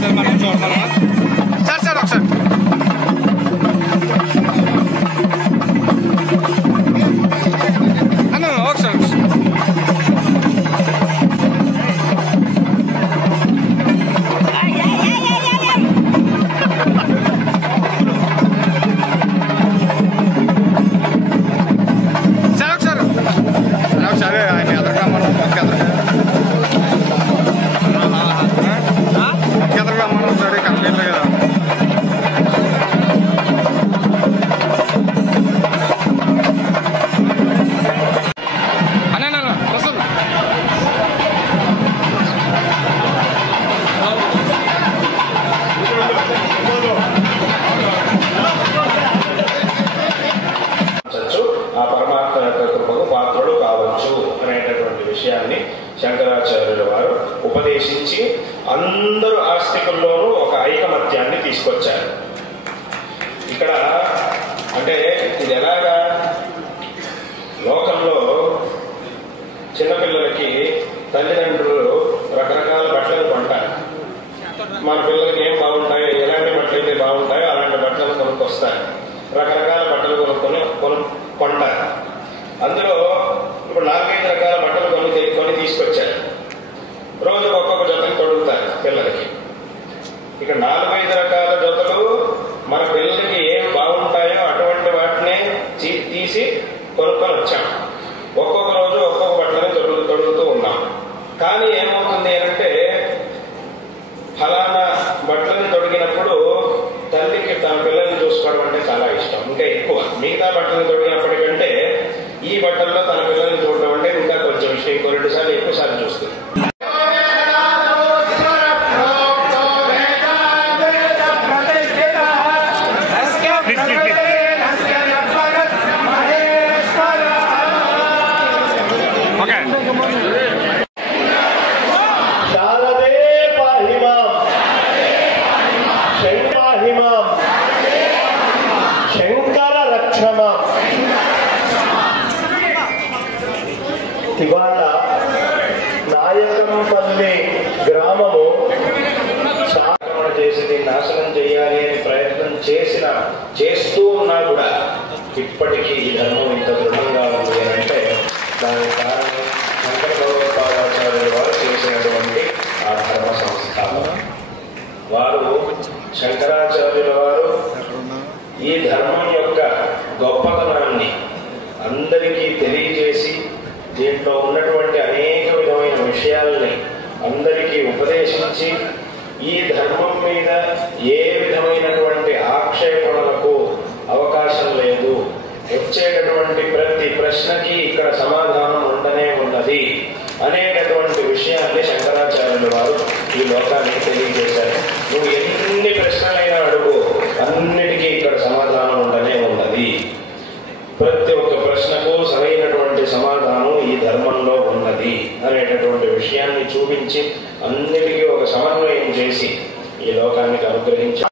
Sir sir ఒకసారి అన్న ఒకసారి సరే ఆయన ఎదరగా మనం ఎదరగా మనం సరే కనలేదు కదా అన్న వస్తుంది ఆ పరమాత్మ యొక్క కృపకు పాత్రలు కావచ్చు అనేటటువంటి విషయాన్ని శంకరాచార్యుల వారు ఉపదేశించి అందరూ ఆస్తికుల్లోనూ ఒక ఐకమత్యాన్ని తీసుకొచ్చారు. ఇక్కడ అంటే ఇది ఎలాగా లోకంలో చిన్నపిల్లలకి తల్లిదండ్రులు రకరకాల బట్టలు కొంటారు. మన పిల్లలకి ఏం బాగుంటాయో, ఎలాంటి బట్టలు అయితే బాగుంటాయో అలాంటి బట్టలు కొనుక్కొస్తారు. రకరకాల బట్టలు కొంటారు. అందులో ఇప్పుడు 4-5 రకాల బట్టలు కొని తీసుకొచ్చారు. రోజుకు ఒక్కొక్క జతని తొడుగుతారు పిల్లలకి. ఇక 4-5 రకాల జతలు మన పిల్లలకి ఏం బాగుంటాయో అటువంటి వాటిని తీసి కొనుక్కొని వచ్చాం. ఒక్కొక్క రోజు ఒక్కొక్క బట్టలని తొడుగుతూ ఉన్నాం. కానీ ఏమవుతుంది అంటే ఫలానా బట్టలని తొడిగినప్పుడు తల్లికి తన పిల్లల్ని చూసుకోవడం అంటే చాలా ఇష్టం, ఇంకా ఎక్కువ. మిగతా బట్టలను తొడిగినప్పటికంటే ఈ బట్టల్లో తన పిల్లల్ని చూడడం అంటే ఇంకా కొంచెం ఇష్టం. ఇంకో 2 సార్లు ఎక్కువ సార్లు చూస్తుంది. ఇవాళ నాయకంపల్లి గ్రామము చేసి దీన్ని నాశనం చేయాలి అని ప్రయత్నం చేస్తూ ఉన్నా కూడా ఇప్పటికీ ఈ ధర్మం ఇంత దృఢంగా ఉంది అని అంటే దానికి కారణం శంకర భగవత్పాదాచార్యులు వారు చేసినటువంటి ఆ ధర్మ సంస్థాపన. వారు శంకరాచార్యుల వారు ఈ ధర్మం యొక్క గొప్పతనాన్ని అందరికీ తెలియజేసి దీంట్లో ఉన్నటువంటి అనేక విధమైన విషయాల్ని అందరికీ ఉపదేశించి ఈ ధర్మం మీద ఏ విధమైనటువంటి ఆక్షేపణలకు అవకాశం లేదు, వచ్చేటటువంటి ప్రతి ప్రశ్నకి ఇక్కడ సమాధానం ఉండనే ఉన్నది అనేటటువంటి విషయాన్ని శంకరాచార్యుల వారు ఈ లోకానికి తెలియజేశారు. నువ్వు ఎన్ని ప్రశ్నలైనా అడుగు, అన్నిటికీ ఇక్కడ సమాధానం ఉండనే ఉన్నది. ప్రతి ఒక్క ప్రశ్నకు సరైనటువంటి సమాధానం ఈ ధర్మంలో ఉన్నది అనేటటువంటి విషయాన్ని చూపించి అన్నిటికీ ఒక సమన్వయం చేసి ఈ లోకానికి అనుగ్రహించి